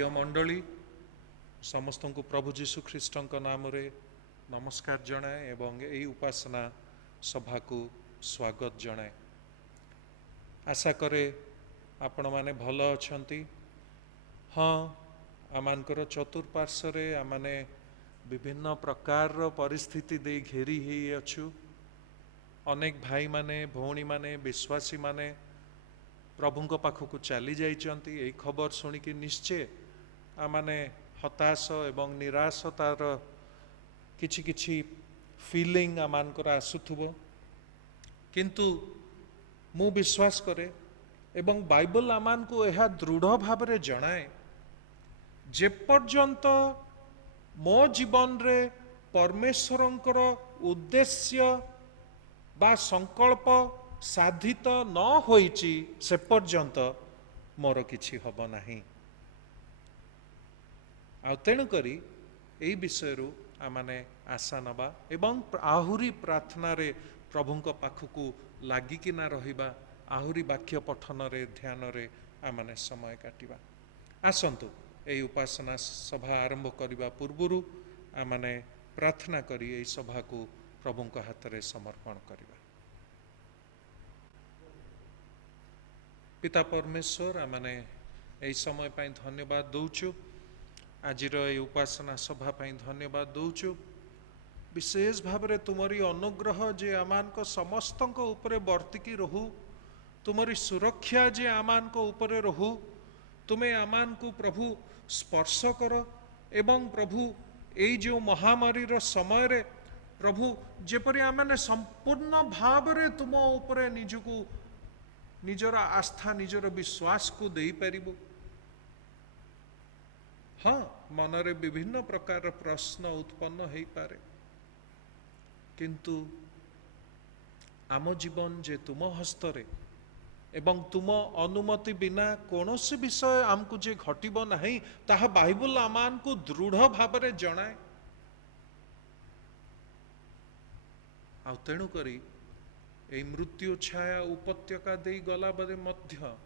प्रिय मंडली समस्त को प्रभु जीशु ख्रीष्ट नाम रे नमस्कार जनाए एवं यही उपासना सभा को स्वागत जनाए। आशा करे आपण माने भल अछंती। हाँ, आमानकर चतुर्पार्श्व आमाने विभिन्न प्रकार परिस्थिति दे घेरी ही अछु। अनेक भाई माने भौणी माने विश्वासी माने प्रभु पाखक चली जाइछंती। एई खबर सुनिकी निश्चय आमाने हताश एवं निराशतार किछि किछि फीलिंग आमानकर आसुथुबो, किंतु मु विश्वास करे एवं बाइबल आमान को यह दृढ़ भाव रे जनाए जे पर्यंत मो जीवन रे परमेश्वरंकर उद्देश्य बा संकल्प साधित न होइची से पर्यंत मोर किछि हब नाही। आ तेणु करी एई विषय रु आमाने आशा नबा एवं आहुरी प्रार्थना रे प्रभुंक पाखकु लागिकिना रहिबा, आहुरी वाक्य पठन रे ध्यान रे आमाने समय काटिबा। आसंतु एई उपासना सभा आरंभ करिबा पूर्वरु आमाने प्रार्थना करी एई सभा को प्रभुंक हाथ रे समर्पण करिबा। पिता परमेश्वर, आमाने एई समय पाई धन्यवाद दउछु। आजिर ए उपासना सभा पाई धन्यवाद दउछु। विशेष भाव रे तुमरी अनुग्रह जे आमान को समस्त उपरे वर्तिकी रहू, तुमरी सुरक्षा जे आमान को उपरे रहू, तुमे आमान को प्रभु स्पर्श करो एवं प्रभु एई जो महामारी रो समय रे प्रभु जेपरि आमाने संपूर्ण भाव रे तुम उपरे निजको निजर आस्था निजर विश्वास को देई परिबो। हाँ, मनरे विभिन्न प्रकार प्रश्न उत्पन्न हेई पारे, किंतु आम जीवन जे तुम हस्तरे एवं तुम अनुमति बिना कौनसी विषय आमको जे घटिबो नहीं ताहा बाइबल आमान को दृढ़ भाव रे जनाए। आ तेणु करी एई मृत्यु छाया उपत्यका दे गला बदे मध्य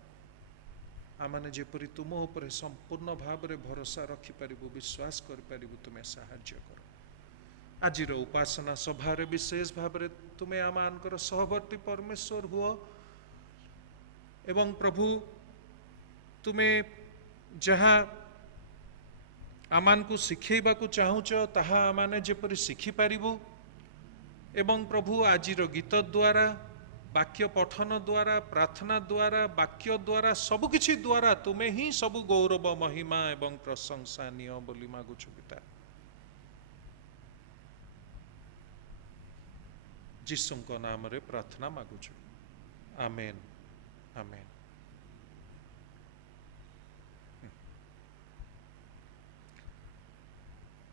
आमाने जेपरि तुम उपरे संपूर्ण भाव रे भरोसा रखि परिबु, विश्वास करि परिबु, तुमे सहाय्य करो। आजिर उपासना सभा रे विशेष भाव रे तुमे आमानकर सहवर्ती परमेश्वर हुओ एवं प्रभु तुमे जहाँ आमान को शिखेबा को चाहुच ताहा आमाने जेपरि शिखि परिबु एवं प्रभु आजिर गीत द्वारा, वाक्य पठन द्वारा, प्रार्थना द्वारा, वाक्य द्वारा, सबकिछि द्वारा तुमे ही सब गौरव महिमा एवं प्रशंसा नियो बोली मागुछु पिता। जीसुंक नाम रे प्रार्थना मागुछु, आमेन आमेन।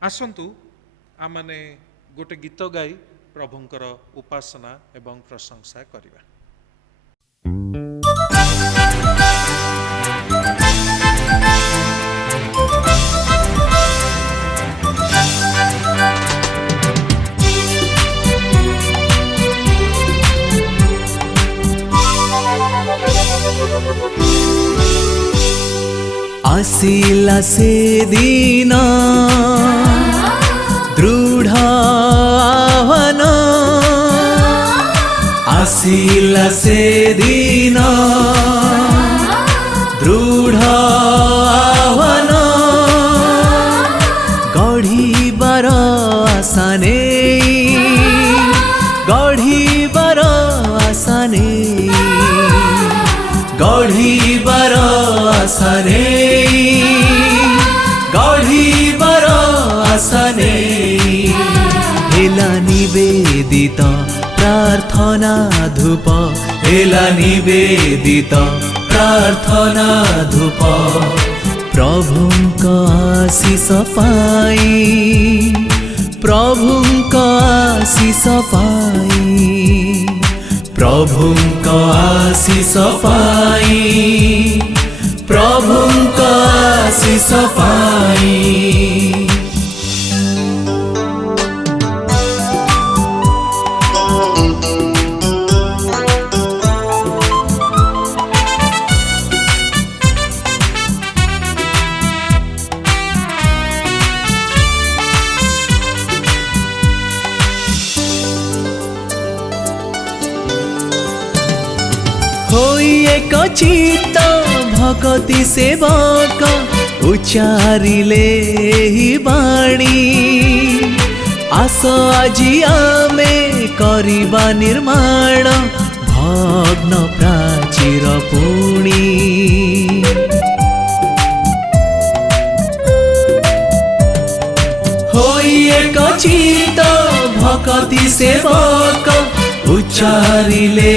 आसंतु आमाने गोटे गीत गाई प्रभुंकर उपासना एवं प्रशंसा करिबा। आसिला से दीना दृढ़ आह्वान, आसिला से दीना दृढ़ आह्वान, गढ़ीबार आशा नेई, गढ़ीबार आशा नेई, गढ़ीबार आशा नेई, गढ़ीबार आशा नेई। हेला निवेदित प्रार्थना धूप, हेला निवेदित प्रार्थना धूप, प्रभुंक आशीष पाई, प्रभुंक आशीष पाई, प्रभुंक आशीष पाई, प्रभुंक आशीष पाई। होई एक चित्त भगति सेवक उच्चारिले ही बाणी आस आजी आमे करिबा निर्माण भग्न प्राचीर पुणी होई एक चित्त भगति सेवक उच्चारिले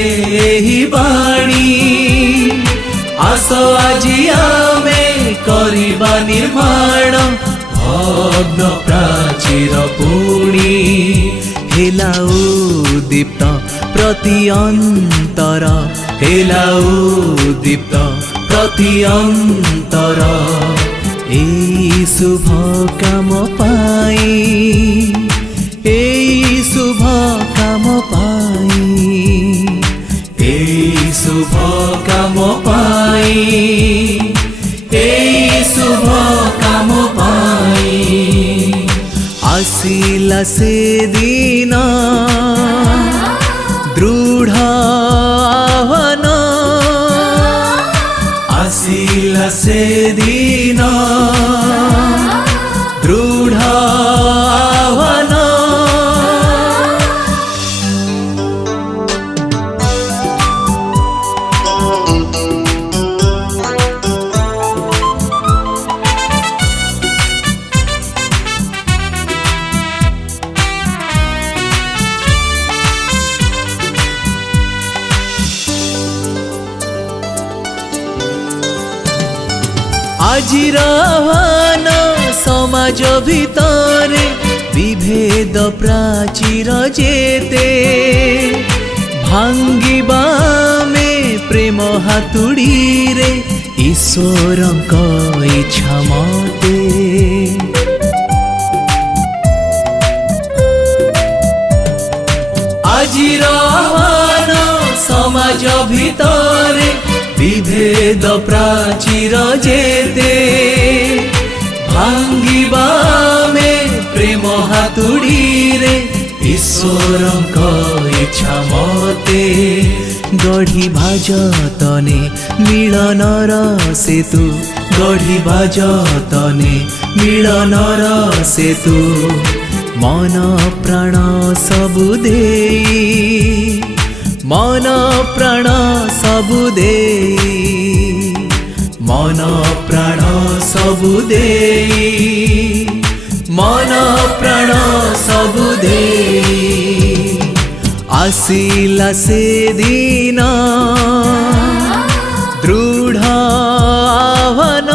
ही बाणी आस आजी आमे करिबा निर्माण भग्न प्राचीर पुणी हेला उद्दीप्त प्रति अंतर हेला उद्दीप्त प्रति अंतर एई शुभ काम पाई एई शुभ काम पाई एई शुभ काम पाई एई शुभ काम पाई आसिला से दिन दृढ़ आह्वान आसिला से दिन दृढ़ आह्वान आजिर आह्वान समाज भितरे विभेद प्राचीर जेते भांगिबा में प्रेम हातुड़ी रे ईश्वरक इच्छा मते आजिर आह्वान समाज भितरे विभेद प्राचीर जेते भांगिबा में प्रेम हातुड़ी रे ईश्वरक इच्छा मते गढ़ी भाजतने मिलनर सेतु गढ़ी भाजतने मिलनर सेतु मन प्राण सबु देई मन प्राण सबु देई मन प्राण सबु देई मन प्राण सबु देई आसिला से दिन दृढ़ आह्वान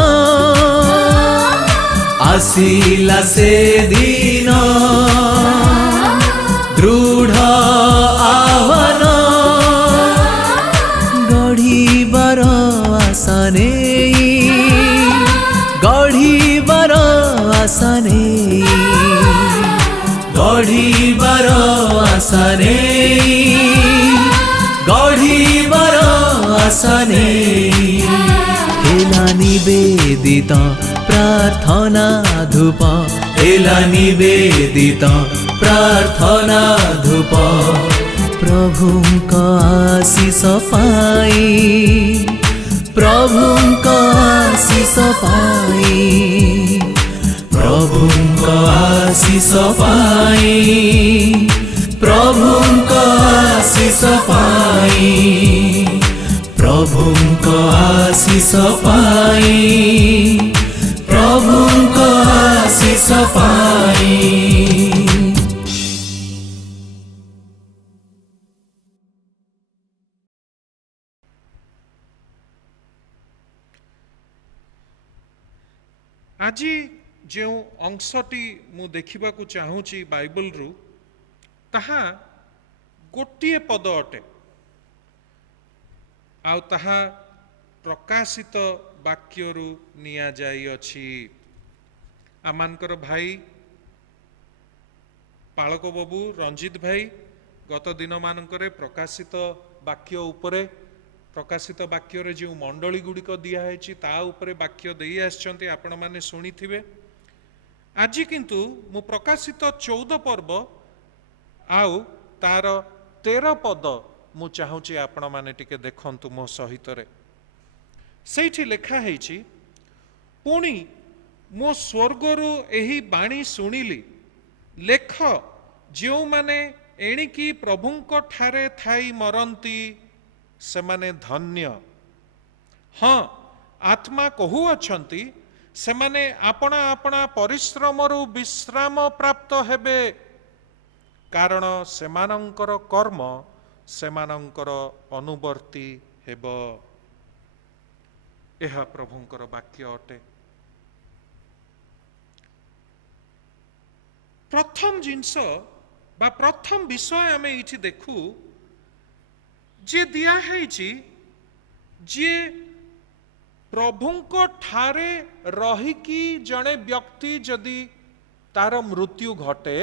आसिला से दिन दृढ़ आह्वान गढ़ीबार आशा नेई गढ़ीबार आशा नेई गढ़ीबार आशा नेई गढ़ीबार आशा नेई हेला निवेदित प्रार्थना धूप हेला निवेदित प्रार्थना धूप प्रभुंक आशीष पाई प्रभुंक आशीष पाई प्रभुंक आशीष पाई प्रभुंक आशीष पाई प्रभुंक आशीष पाई प्रभुंक आशीष पाई आज जो अंशटी मु देखा चाहूँगी बाइबल रु ताहा गोटे पद अटे आउ ताहा प्रकाशित वाक्यरु निया जाई अछि। आमानकर भाई पालक बाबू रंजित भाई गत दिन मानकरे प्रकाशित वाक्य उपरे प्रकाशित वाक्य रे जो मंडली गुड़िक दिखाई ता उपरे वाक्य दे आछंती आपण माने शुणिथिबे। आज किंतु मु प्रकाशित 14 पर्व आउ तार 13 पद मु चाहूँची आपण माने टिके देखंतु मो सहितरे सेठी लेखा हेछि पुणी मो स्वर्गरु एही बाणी सुनिली लेख जो माने एणिकी प्रभुंक ठारे थाई मरंती सेमाने धन्य। हाँ आत्मा कहू अछंती सेमाने आपणा आपणा परिश्रमरु विश्राम प्राप्त हेबे कारण सेमानंकर कर्म सेमानंकर अनुवर्ती हेब। यह प्रभुंकर वाक्य अटे। प्रथम जिनस बा प्रथम विषय आमे इछि देखु जे दिया हेछि जे प्रभुंको ठारे रहिकी जणे व्यक्ति जदि तार मृत्यु घटे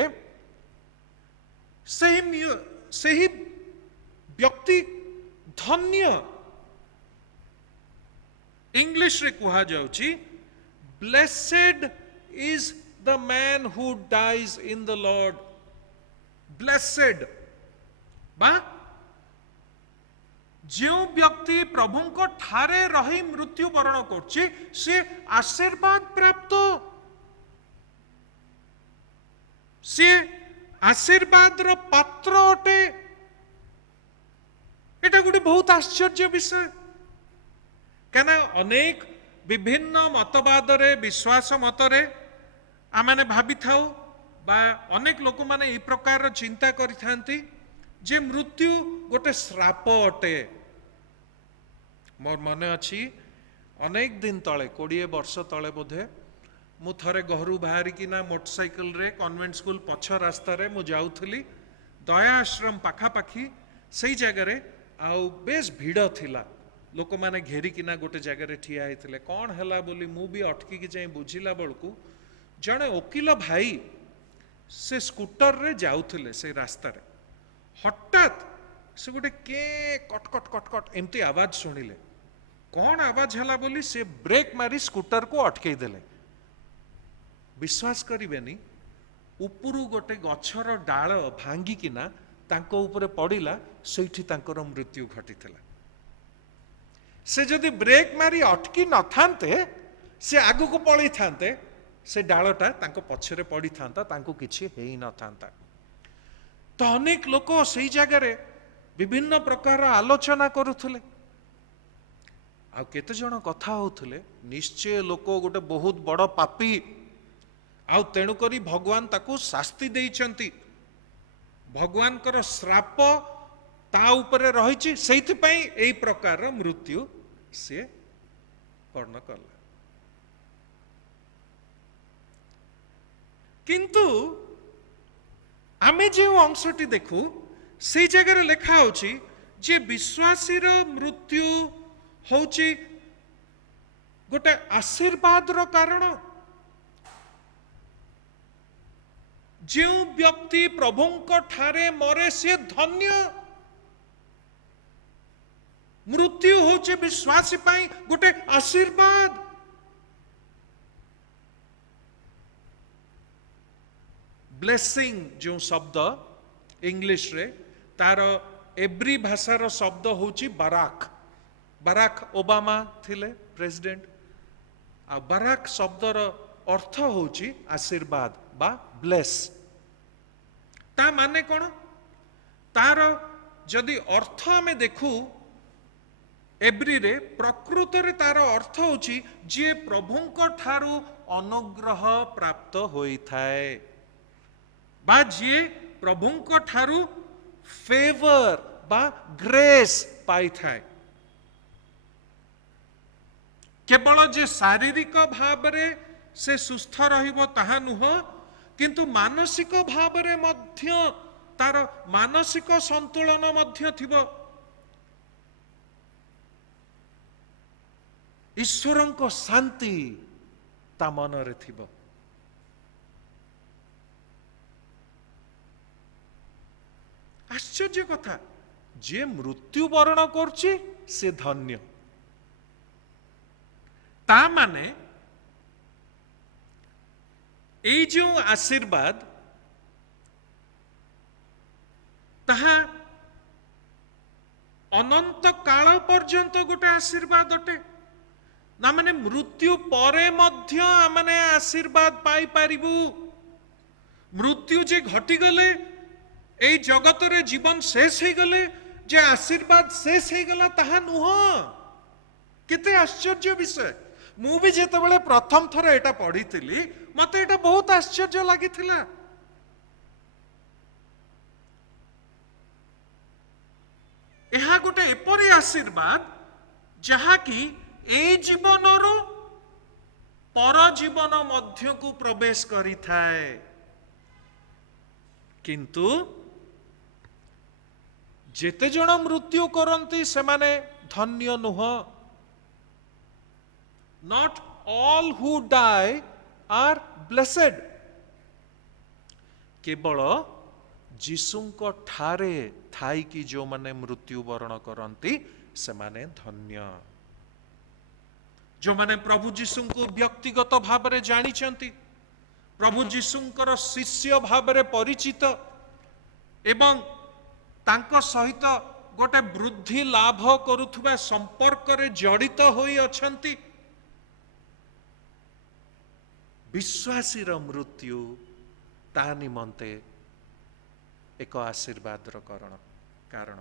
सही व्यक्ति धन्य। इंग्लिश रे कुहा जाउछि blessed is the man who dies in the Lord. Blessed बा जो व्यक्ति प्रभुंको ठारे रही मृत्यु वरण करछि से आशीर्वाद प्राप्त, से आशीर्वाद रो पात्र अटे। एटा गोटे बहुत आश्चर्य विषय कहना अनेक विभिन्न मतवाद रे विश्वास मतरे आमाने भाबी थाउ बा अनेक लोक माने ए प्रकार चिंता करिथांती जे मृत्यु गोटे श्राप अटे। मोर मन अच्छी अनेक दिन तले 20 वर्ष तले बोधे मु थरे घरू बाहर कि ना मोटरसाइकिल रे कन्वेंट स्कूल पछ रास्ता रे मु जाउथली दया आश्रम पाखापाखी सही जगह रे आउ बेस भीड़ थिला लोक माने घेरी किना गोटे जगह रे ठिया हेतिले कौन हला बोली मु भी अटकी कि जाई बुझिला बेलकू जणे वकील भाई से स्कूटर रे जाउथले से रास्ता रे हठात से गोटे के कट कट कट कट एमती आवाज सुनिले कौन आवाज हला बोली से ब्रेक मारी स्कूटर को अटकई देले। विश्वास करिबेनी उपरु गोटे गछर डाल भांगी किना तांको ऊपर पड़िला सेठी तांकर मृत्यु घटिथिला। से जदि ब्रेक मारी अटकी न थांते से आगु को पळई थांते से डालटा तांको पछरे पड़ी थांता तांको किछि हेई न थांता। तो अनेक लोक सही जगह रे विभिन्न प्रकार आलोचना करुथले आ केते जण कथा होथले निश्चय लोक गोटे बहुत बड़ पापी आ तेणु करी भगवान ताकू शास्ति देइचंती भगवान कर श्राप ता उपरे रहिछि सेहि पई एई प्रकार मृत्यु से वर्ण कला। किंतु आमे जो अंशटी देखू से जगह लेखा होची जे विश्वासी मृत्यु होची गोटे आशीर्वाद रो कारण। जो व्यक्ति प्रभुंक ठारे मरे से धन्य। मृत्यु होचे विश्वासी पाई गोटे आशीर्वाद। ब्लेसिंग जो शब्द इंग्लिश रे तार एब्री भाषार शब्द होची बराक। बराक ओबामा थिले प्रेसिडेंट आ बराक शब्दर अर्थ होची आशीर्वाद बा ब्लेस। ता माने कौन तार जदि अर्थ हमें देखू एब्री रे प्रकृत रे तार अर्थ होची जे प्रभुंक ठारू अनुग्रह प्राप्त होई थाए बा जे प्रभुंक ठारू फेवर बा ग्रेस पाई थाए। केवल जे शारीरिक भाव रे से सुस्थ रहिबो ताहा नुह किंतु मानसिक भाव रे मध्य तार मानसिक संतुलन मध्य थिबो। ईश्वरंको शांति ता मन रे थिबो। आश्चर्य कथा जे मृत्यु वरण करछि से धन्य। ता माने এই যে आशीर्वाद ताहा अनंत काल पर्यंत गोटे आशीर्वाद अटे ना माने मृत्यु परे मध्य आमने आशीर्वाद पाई पारिबु मृत्यु जे घटी गले एई जगत रे जीवन शेष हो गले जे आशीर्वाद शेष हो गला ताहा नुह केते आश्चर्य विषय मु भी जेतेबेले प्रथम थर एटा पढ़ी मते एटा बहुत आश्चर्य लागिथिला ଏହା गोटे एपरी आशीर्वाद जहाँकि ए जीवन पर जीवन मध्य को प्रवेश करि थाए किंतु जेते जण मृत्यु करंती से माने धन्य नुह not all who die are blessed केवल जीशुंको ठारे थाई कि जो माने मृत्यु वरण करंती से माने धन्य जो माने प्रभु जीशुंको व्यक्तिगत भाव में जानी प्रभु जीशुंकर शिष्य भाव में परिचित एवं तांको सहित गोटे वृद्धि लाभ करुथुबा संपर्क रे जड़ित होई अछंती विश्वासी रो मृत्यु ता निमंते एक आशीर्वाद कारण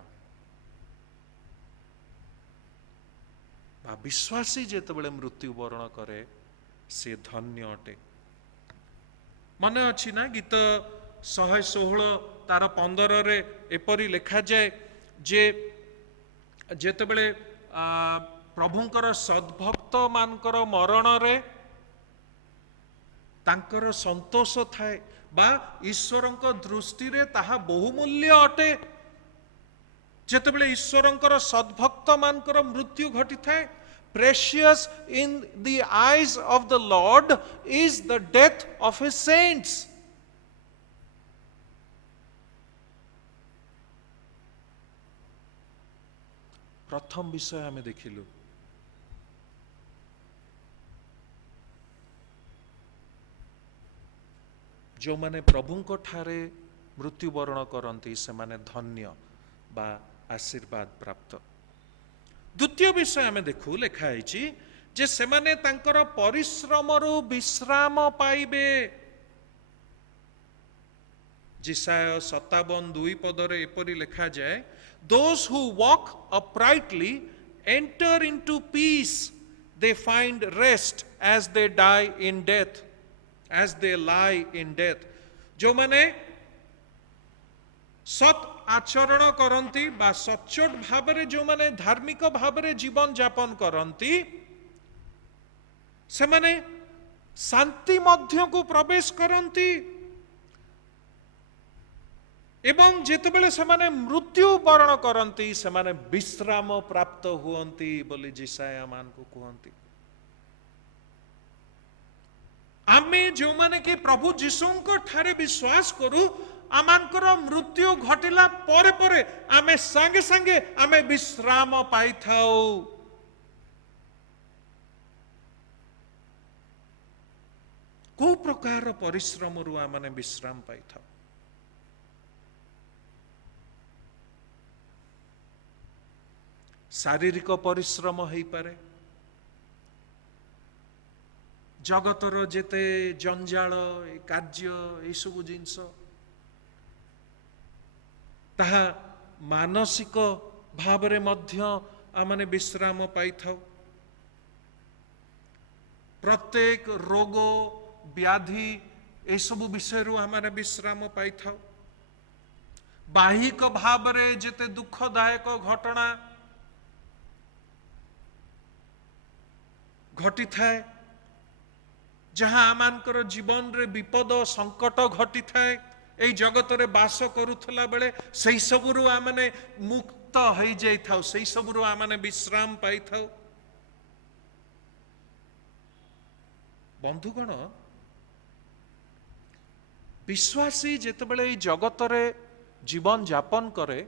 विश्वासी जेतेबेले मृत्यु वरण करे से धन्य अटे मन अच्छी ना गीत 116 तार 15 रे एपरी लिखा जाए जे जेतेबेले प्रभुंकर सद्भक्त मानकर मरण रे तांकर संतोष थाए बा ईश्वरंक दृष्टि रे ताहा बहुमूल्य अटे जेतेबेले ईश्वरंकर सद्भक्त मानकर मृत्यु घटी थाए precious in the eyes of the Lord is the death of his saints प्रथम विषय आमे देखिलु जो माने प्रभुंको ठारे मृत्युवरण करती से माने धन्य बा आशीर्वाद प्राप्त द्वितीय विषय आमे देखु लिखा है जे से माने तांकर परिश्रम रु विश्राम पाइबे जिसाय 57:2 पदरे एपरी लिखा जाए those who walk uprightly enter into peace they find rest as they die in death as they lie in death जो माने सत आचरण करंती बा सच्चोट भावरे जो माने धार्मिक भावरे जीवन यापन करंती से माने शांति मध्य को प्रवेश करंती एवं जेतेबेले से माने मृत्यु वरण करंती से माने विश्राम प्राप्त हुअंती बोली जिसाया मान को कहंती आमे जो माने कि प्रभु जीशुंको ठारे विश्वास करू आमानकर मृत्यु घटिला परे परे आमे संगे संगे आमे विश्राम पाई थाओ को प्रकार परिश्रम रु आमने विश्राम पाई थाओ शारीरिक परिश्रम होई पारे जगतर जेते जंजाल कार्य ये सब जिनस ताहा मानसिक भाव रे मध्य आमने विश्राम पाई थाओ प्रत्येक रोग व्याधि ये सब विषय रु आमने विश्राम पाई थाओ बाहिक भाव रे जेते दुखदायक घटना घटी थाए जहाँ आमानकर जीवन रे विपद संकट घटी थाए एई जगत रे बास करुथला बेले सेई सबरु आमने मुक्त होई जाई थाओ सेई सबरु आमने विश्राम पाई थाओ बंधुगण विश्वासी जेतेबेले एई जगत रे जीवन यापन करे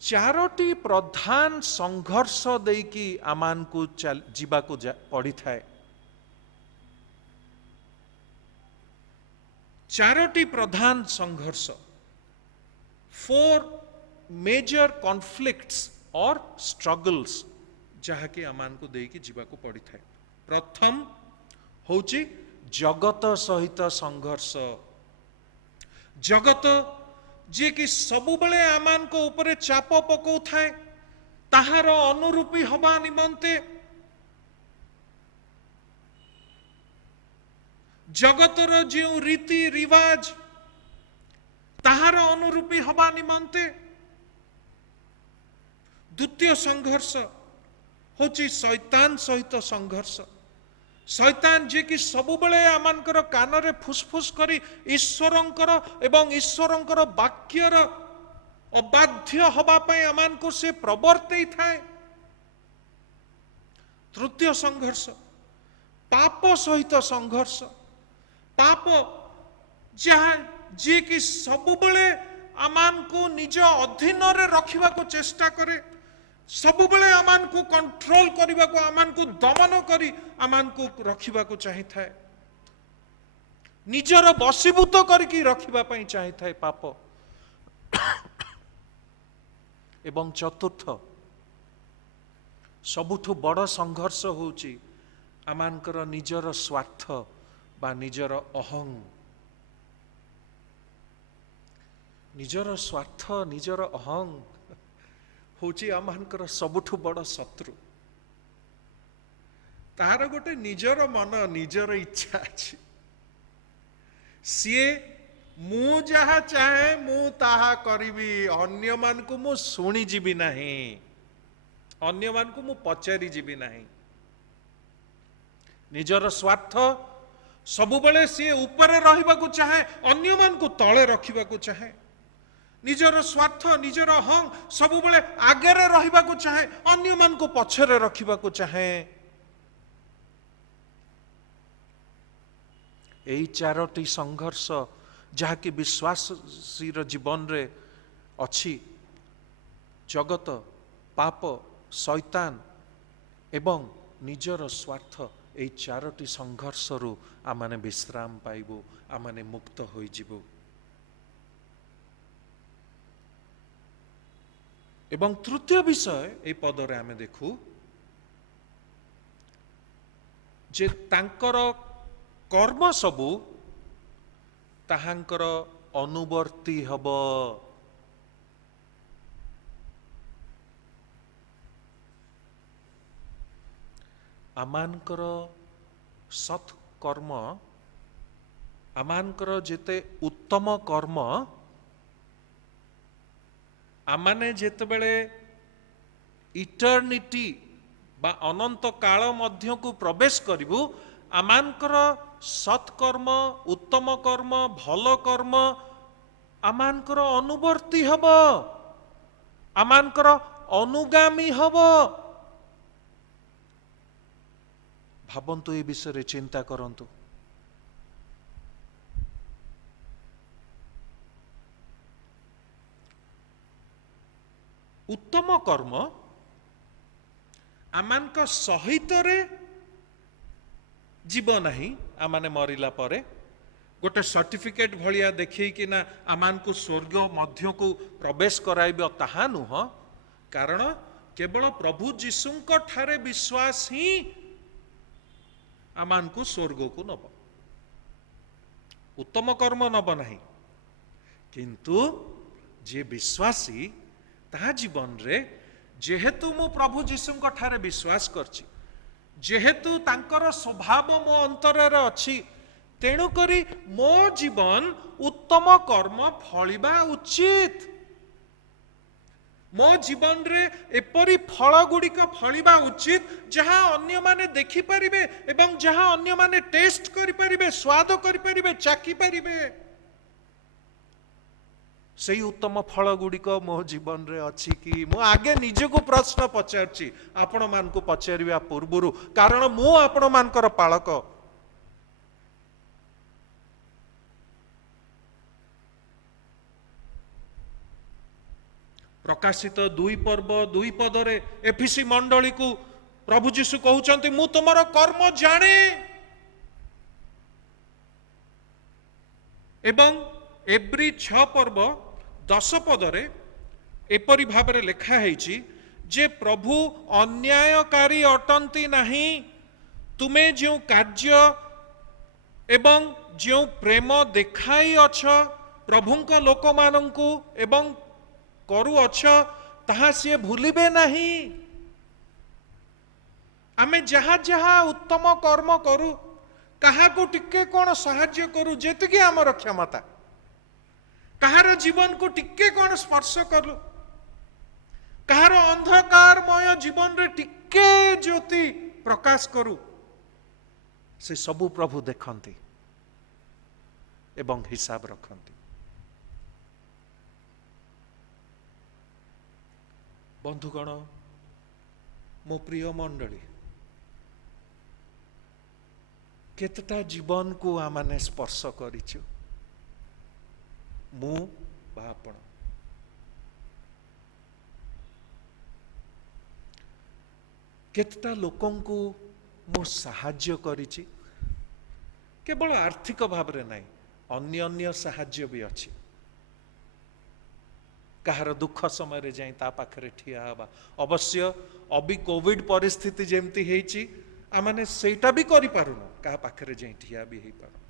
चारोटी प्रधान संघर्ष देकी आमान को जीवा को पड़ी थाए चारोटी प्रधान संघर्ष 4 मेजर कॉन्फ्लिक्ट्स और स्ट्रगल्स जहाँकि आमान को देकी जीवा को पड़ी थाए। प्रथम होची जगत सहित संघर्ष। जगत जे कि सबु बळे आमान को ऊपर चाप पकौ थाए ताहार अनुरूपी हवा निमंते जगतर जो रीति रिवाज ताहार अनुरूपी हवा निमंते द्वितीय संघर्ष होची शैतान सहित संघर्ष। शैतान जे कि सबु बळे आमानकर कानरे फुसफुस करी ईश्वरंकर एवं ईश्वरंकर वाक्यर अबाध्य हवा पई आमान को से प्रवर्तई थाए। तृतीय संघर्ष पाप सहित संघर्ष। पाप जहाँ जे कि सबु बळे आमान को निज अधीन रे रखिबा को चेष्टा करे, सबु बळे आमान को कंट्रोल करिबा को आमान को दमन करी आमान को रखिबा को चाहि थाए, निजर बसीभूत करके रखिबा पई चाहि थाए पाप। एवं चतुर्थ सबुठु बड़ संघर्ष होची आमानकर निजर स्वार्थ बा निजर अहं। निजर स्वार्थ निजर अहं होची आमानकर सबुठु बड़ शत्रु। ताहार गोटे निजर मन निजर इच्छा अछि, सीए मु जहा चाहे मु ताहा करिबी, अन्य मान को मु सुनी जीवी नहीं, अन्य मान को मु पचारि जीवी नहीं। निजर स्वार्थ सबु बळे सी ऊपर रहिबा को चाहे, अन्य मान को तळे रखिबा को चाहे। निजर स्वार्थ निजर अहं सबु बळे आगरे रहिबा को चाहे, अन्य मान को पछरे रखिबा को चाहे। एई चारोटी संघर्ष जहा कि विश्वासीर जीवन रे अछि। जगत पाप शैतान एवं निजर स्वार्थ एई चारोटी संघर्ष रु आमाने विश्राम पाइबु, आमाने मुक्त होई जिबु। एवं तृतीय विषय ए पदरे आमे देखु जे तांकर कर्म सबु ताहांकर अनुवर्ती हब। आमानकर सत्कर्म आमानकर जेते उत्तम कर्म आमाने जेतेबेले इटर्निटी बा अनंत काल मध्य को प्रवेश करिबु, आमानकर सत्कर्म उत्तम कर्म भल कर्म आमानकर अनुवर्ती हब, आमानकर अनुगामी हब। भावन्तु ए विषय चिंता करंतु। उत्तम कर्म आमानक सहित रे जीव नहीं। आमाने मरिला परे गोटे सर्टिफिकेट भलिया देखै कि ना आमान को स्वर्ग मध्य को प्रवेश कराइबो ताहा नुह। कारण केवल प्रभु जीशुंक ठारे विश्वास ही आमान को स्वर्ग को नब, उत्तम कर्म नब नहीं। किंतु जे विश्वासी ता जीवन रे जेहेतु मु प्रभु जीशुंक ठारे विश्वास करछि, जेहेतु तांकर स्वभाव मो अंतर रे अछि, तेणु करी मो जीवन उत्तम कर्म फलिबा उचित। मो जीवन रे एपरी फल गुड़िक फलिबा उचित जहाँ अन्य माने देखि परिबे एवं जहाँ अन्य माने टेस्ट करि परिबे, स्वाद करि परिबे, चाखि परिबे। सही उत्तम फल गुड़िक मो जीवन रे अछि कि? मु आगे निजको प्रश्न पचारछि आपण मान को पचारिबा पूर्वरु, कारण मु आपण मानकर पालक। प्रकाशित 2 पर्व 2 पदरे एफिसी मंडली को प्रभु जीशु कहउचंती मु तुमर कर्म जाने। एवं एब्री 6 पर्व 10 पदरे एपरि भाବରେ लेखा ହେଇଛି जे प्रभु अन्यायकारी अटंती नहीं, तुमे जो कार्य एवं जो प्रेम देखाई अछ प्रभुंक लोक मानंकु एवं करू अछ ताहा सिए भूलिबे नहीं। आमे जहा जहा उत्तम कर्म करू, कहा को टिके कौन साहाय्य करू जेतिकी आमर क्षमता, कहार जीवन को टिके कौन स्पर्श करू, कहार अंधकारमय जीवन रे टिके ज्योति प्रकाश करू, से सबु प्रभु देखंती एवं हिसाब रखंती। बंधुगण, मो प्रिय मंडली, केतटा जीवन को आमाने स्पर्श करिछु मु बा आपण। केतटा लोकं को मो साहाय्य करिछि, केवल आर्थिक भाव रे नहीं, अन्य अन्य साहाय्य भी अच्छी। कहार दुख समय रे जाई ता पाखरे ठिया हबा। अवश्य अभी कोविड परिस्थिति जेमती हेची आमाने सेटा भी करि पारुनो, कहा पाखरे जाई ठिया भी हेई पारो।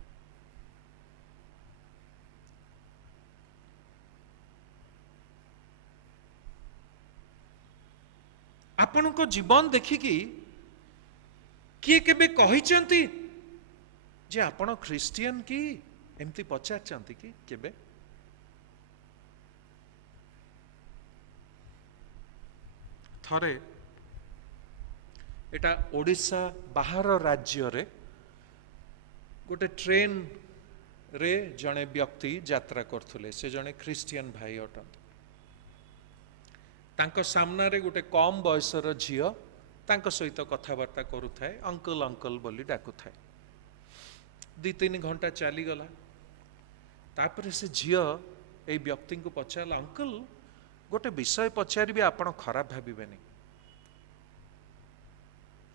आपण को जीवन देखिकी किए केबे कहिचंती जे आपण ख्रिस्टियन की एमती पचारचंती कि केबे? थरे एटा ओडिशा बाहर राज्य रे गोटे ट्रेन रे जने व्यक्ति यात्रा करथुले। से जने ख्रिस्टियन भाई अटंती। तांको सामना रे गोटे कम बयसर झियो तांको सहित कथबार्ता करुथाए, अंकल अंकल बोली डाकुथाए। 2-3 घंटा चली गला। तापर से झियो ए व्यक्ति को पचारला, अंकल गोटे विषय पचारि आपण खराब भाबिबेनी,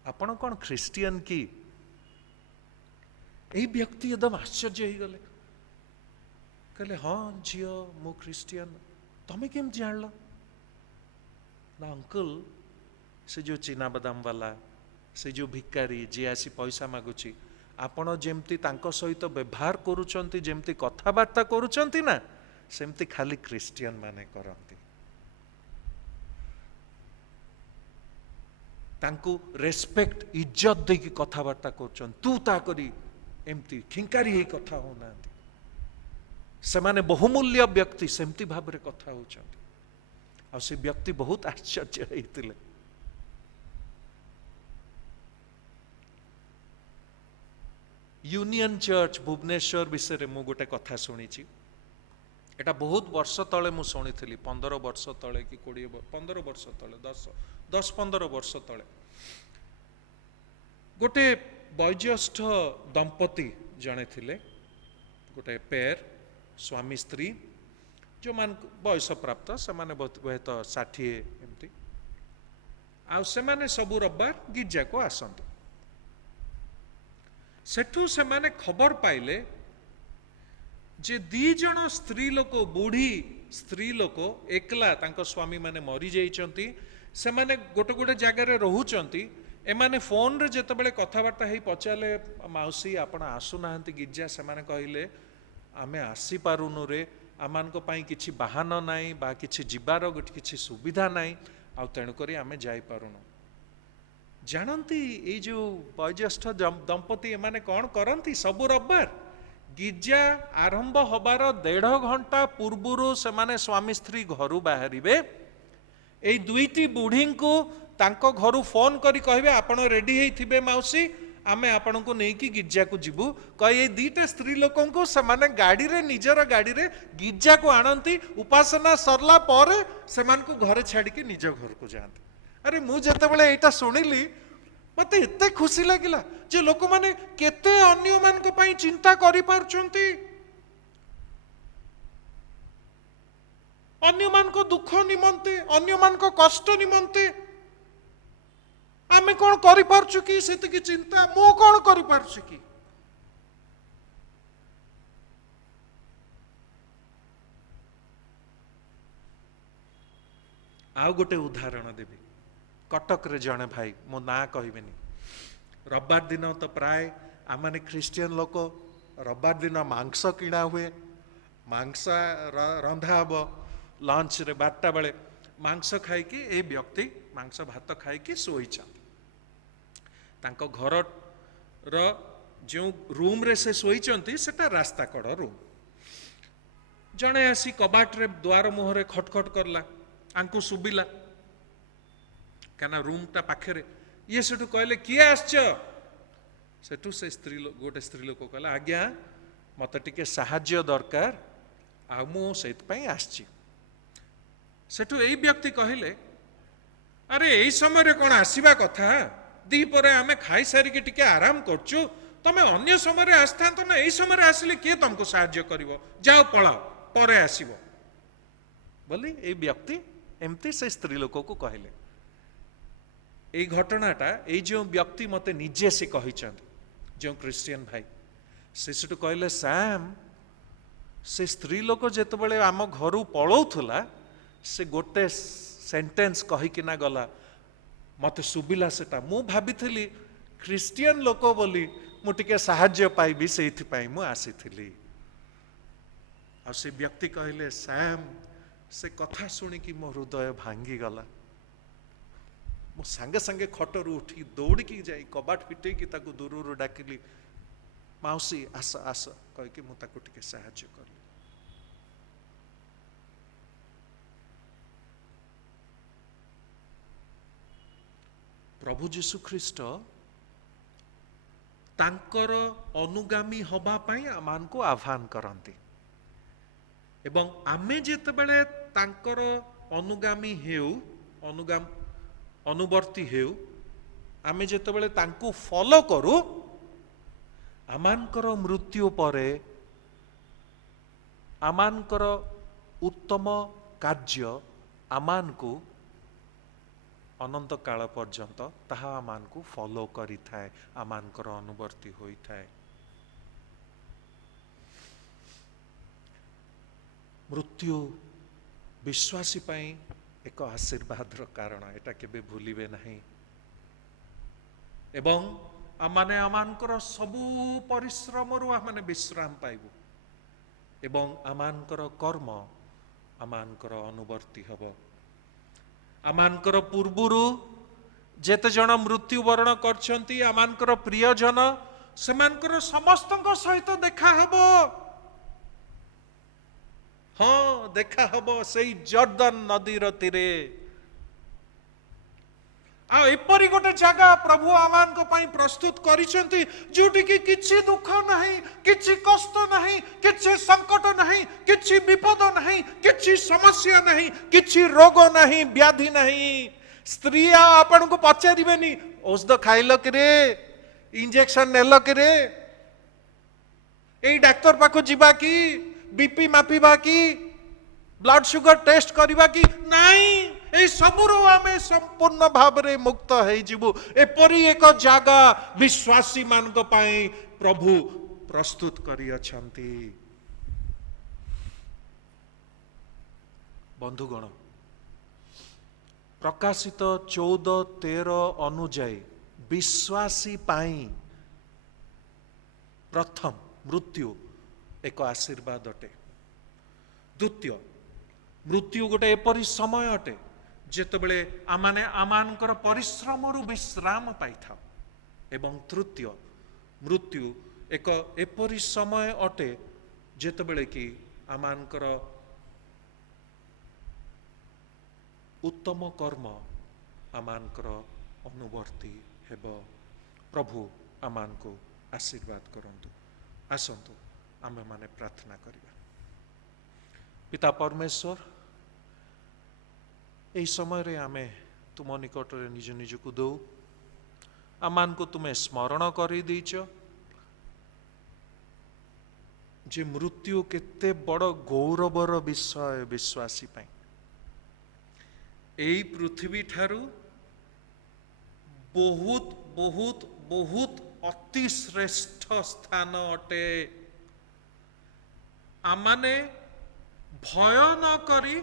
आपण कौन ख्रिस्टियन की? ए व्यक्ति एकदम आश्चर्य हो गले। कहले हाँ झियो मु ख्रिस्टियन। तमे केम जानल? ना अंकल से जो चीना बादाम वाला, से जो भिकारी जी आसी पैसा मागुची, आपण जेमती तांको सहित व्यवहार करूचंती, जेमती कथबार्ता करूचंती ना, सेमती खाली ख्रिस्टियन माने करंती। तांको रेस्पेक्ट इज्जत देकी कथबार्ता करूचंती, तू ता करी एमती खिंकारी ही कथा होनांती। सेमाने बहुमूल्य व्यक्ति सेमती भाबरे कथा होचंती। आ से व्यक्ति बहुत आश्चर्य होइतिले। यूनियन चर्च भुवनेश्वर विषय मु गोटे कथा शुणी। एटा बहुत वर्ष तले मु शुणी, 15 वर्ष तले कि 15 वर्ष तले, 10-15 वर्ष तले गोटे वयोज्येष्ठ दंपति जने थिले, गोटे पेयर स्वामी स्त्री जो मान बयस प्राप्त, से माने बहुत 60 एमती। आ से माने सबु रविवार गिरजा को आसंती। सेठू से माने खबर पाइले जे 2 जन स्त्री लोक, बुढ़ी स्त्री लोक एकला तांको स्वामी माने मरी जाइचंती। से माने गोटे गोटे जगह रे रहउचंती। एमाने फोन रे जेतेबेले कथाबार्ता हेई पचाले, माउसी आपण आसुनाहांती गिरजा, से माने कहिले आमे आसी पारुनु रे, आमानको पाई किछि बाहन नाही बा किछि जिबार किछि सुविधा नाही, आ तेणु करी आमे जाई पारुनु। जानती ये जो वयोज्येष्ठ दंपति एमाने कौन करती? सबु रविवार गिरजा आरंभ हबार 1.5 घंटा पूर्वरु सेमाने स्वामी स्त्री घरु बाहरिबे। ए 2टी बुढ़ी को तांको घरु फोन करी कहबे आपण रेडी हेई थिबे माउसी, आमे आपण को नेकी गिरजा को जिबु। कहि 2टा स्त्री लोकन को सेमाने गाड़ी रे, निजर गाड़ी रे गिरजा को आनंती। उपासना सरला परे सेमान को घरे छाड़ी के निज घर को जाती। अरे मु जेतेबेले एटा सुनिली मते एते खुशी लागिला जे लोक माने केते अन्य मान को पई चिंता करि पारचंती, अन्य मान को दुख निमंते, अन्य मान को कष्ट निमंते आमे कोन करि पारछु कि? सेते की चिंता मो कोन करि पारछु कि? आउ गोटे उदाहरण देवी कटक रे जड़े भाई मो ना कहबिनी रविवार दिन तो प्राय आम मैंने ख्रीस्टियन लोक रविवार दिन मांस किणा हुए मांस रंधा हम लंच रे 12टा बेले मांस खाई ए व्यक्ति मांस भात खाई शोई घर जो रूम रे से शोइचंती सेटा रास्ता कड़ रूम जड़े आसी कबाट रे द्वार मुहरे खटखट करला आंकु सुबिला क्या रूम टा पाखे ये सेठू कहले किए आसछ सेठू से गोटे स्त्री लोक कहला आज्ञा मत टिके साहाज्य दरकार आ मु सेतपई आसछि सेठू एई व्यक्ति कहले अरे एई समय रे कोन आसीबा कथा दी परे आमे खाई सारी के टिके आराम करछु तमे अन्य समय रे आस्था तो ना एई समय रे आसले के तुमको साहाज्य करिवो जाओ पळाओ परे आसीबो बोली एई व्यक्ति एमती से स्त्री लोक को कहले এই ঘটনাটা এই যে ব্যক্তি মতে নিজে সে কহিছন্তি যে খ্রিস্টিয়ান ভাই সে সেটু কহিলে স্যাম সে স্ত্রী লোক যেতবেলে আম ঘরু পড়াউথলা সে গোটে সেন্টেন্স কহিকিনা গলা মতে সুবিলা সেটা মু ভাবিଥିଲି খ্রিস্টিয়ান লোক বলি মু টিকে সাহায্য পাইবি সেইথিপাই মু আসিଥିଲି আর সে ব্যক্তি কহিলে স্যাম সে কথা শুনিকি মো হৃদয় ভাঙ্গি গলা मु सांगे सांगे खटरू उठी दौड़िकी जाई कबाट फिटेकी ताकू दूररू डाकिली माउसी आस आस कहीकि मु ताकू टिके साहाय्य कली प्रभु जीशु ख्रीस्ट तांकर अनुगामी हवा पाई आमान को आह्वान करंती एवं आमे जेतेबेले तांकर अनुगामी हेउ अनुवर्ती हेउ आमे जेतेबेले तांकू फॉलो करू आमानकर मृत्यु परे आमानकर उत्तम कार्य आमानकू अनंत काल पर्यंत ताहा आमानकू फॉलो करी थाए आमानकर अनुवर्ती होई थाए मृत्यु विश्वासी पाई एक आशीर्वाद कारण एटा केबे भूलिबे नहीं एवं आमाने आमानकर सबु परिश्रम रु आमाने विश्राम पाइबु एवं आमानकर कर्म आमानकर अनुवर्ती हबो आमानकर पूर्वरु जेते जन मृत्युवरण करछंती आमानकर प्रियजन सेमानकर समस्तक सहित देखा हबो हाँ देखा हबो सेई जर्दन नदीर तीरे आ एपरी गोटे जगह प्रभु आमान को पाई प्रस्तुत करिसेंती जोटी की किछि दुख नहीं किछि कष्ट नहीं किछि संकट नहीं किछि विपद नहीं किछि समस्या नहीं किछि रोग नहीं व्याधि नहीं स्त्री आपण को पचारिबेनी औषध खाइल कि रे इंजेक्शन नेल कि रे एई डाक्टर पाखो जिबा की बीपी मापिबा की ब्लड शुगर टेस्ट करबा की नहीं ए सबुरु आमे संपूर्ण भाव रे मुक्त हेई जिवु एपरी एक जगह विश्वासी मान को पाई प्रभु प्रस्तुत करी अछंती बंधुगण प्रकाशित 14:13 अनुଯାयी विश्वासी पाई प्रथम मृत्यु एक आशीर्वाद अटे द्वितीय मृत्यु गोटे एपरी समय अटे जेतेबेले आमाने आमानकर परिश्रम रु विश्राम पाई था एवं तृतीय मृत्यु एक एपरी समय अटे जेतेबेले कि आमानकर उत्तम कर्म आमानकर अनुवर्ती हेबो प्रभु आमान को आशीर्वाद करंतु आसंतु आमे माने प्रार्थना करिबा पिता परमेश्वर एई समय रे आमे तुम निकट रे निज निज को दो आमान को तुम्हें स्मरण करी दीच जे मृत्यु केते बड़ गौरवर विषय विश्वासी पाई एई पृथ्वी ठारू बहुत बहुत बहुत अति श्रेष्ठ स्थान अटे आमाने भय न करी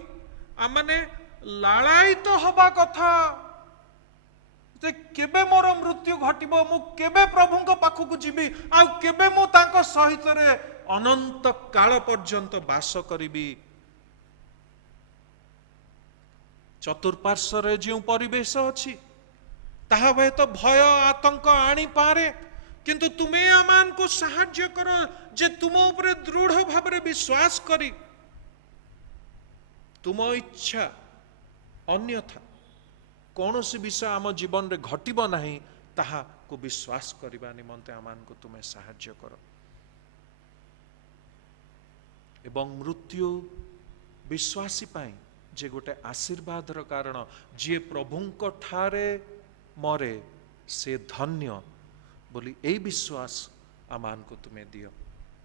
आमाने लालायित हवा कथा जे केबे मोर मृत्यु घटिबो, मु केबे प्रभुଙ୍କ पाखକୁ ଯିବି, ଆଉ केबे मु ताଙ୍କ सहित रे अनंत काल पर्यंत बास करिबी। चतुर्पार्श्वरे जो परिवेश अछि ताहा हुएत भय आतंक आनी पारे, किंतु तुम्हें आमान को साहाय्य करो जे तुम उपरे दृढ़ भाव विश्वास करी तुम इच्छा अन्यथा कौन सी विषय आम जीवन रे घटिब नहीं ताहा को विश्वास करने निमंते आमान को तुम्हें साहाय्य करो। एवं मृत्यु विश्वासी पाई जे गोटे आशीर्वादर कारण, जी प्रभुंक ठारे मरे से धन्य बोली ए विश्वास आमान को तुम्हें दियो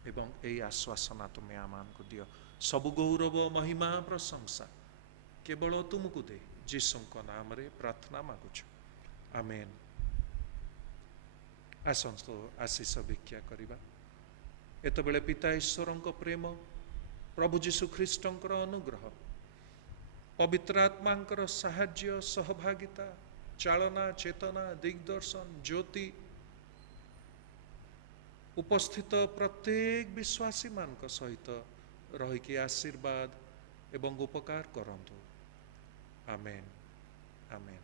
एवं ए आश्वासना तुम्हें आमान को दियो। सब गौरव महिमा प्रशंसा केवल तुमको दे जीशुंक नाम रे प्रार्थना मागुछ, आमेन। आसंस आशीष भिक्षा करिबा। एतबेले पिता ईश्वरंक प्रेम, प्रभु जीशु ख्रीष्टंकर अनुग्रह, पवित्र आत्मांकर साहाय्य सहभागिता, चालना चेतना दिग्दर्शन ज्योति उपस्थित प्रत्येक विश्वासी मान सहित रहीकि आशीर्वाद एवं उपकार करंतु, आमेन आमेन।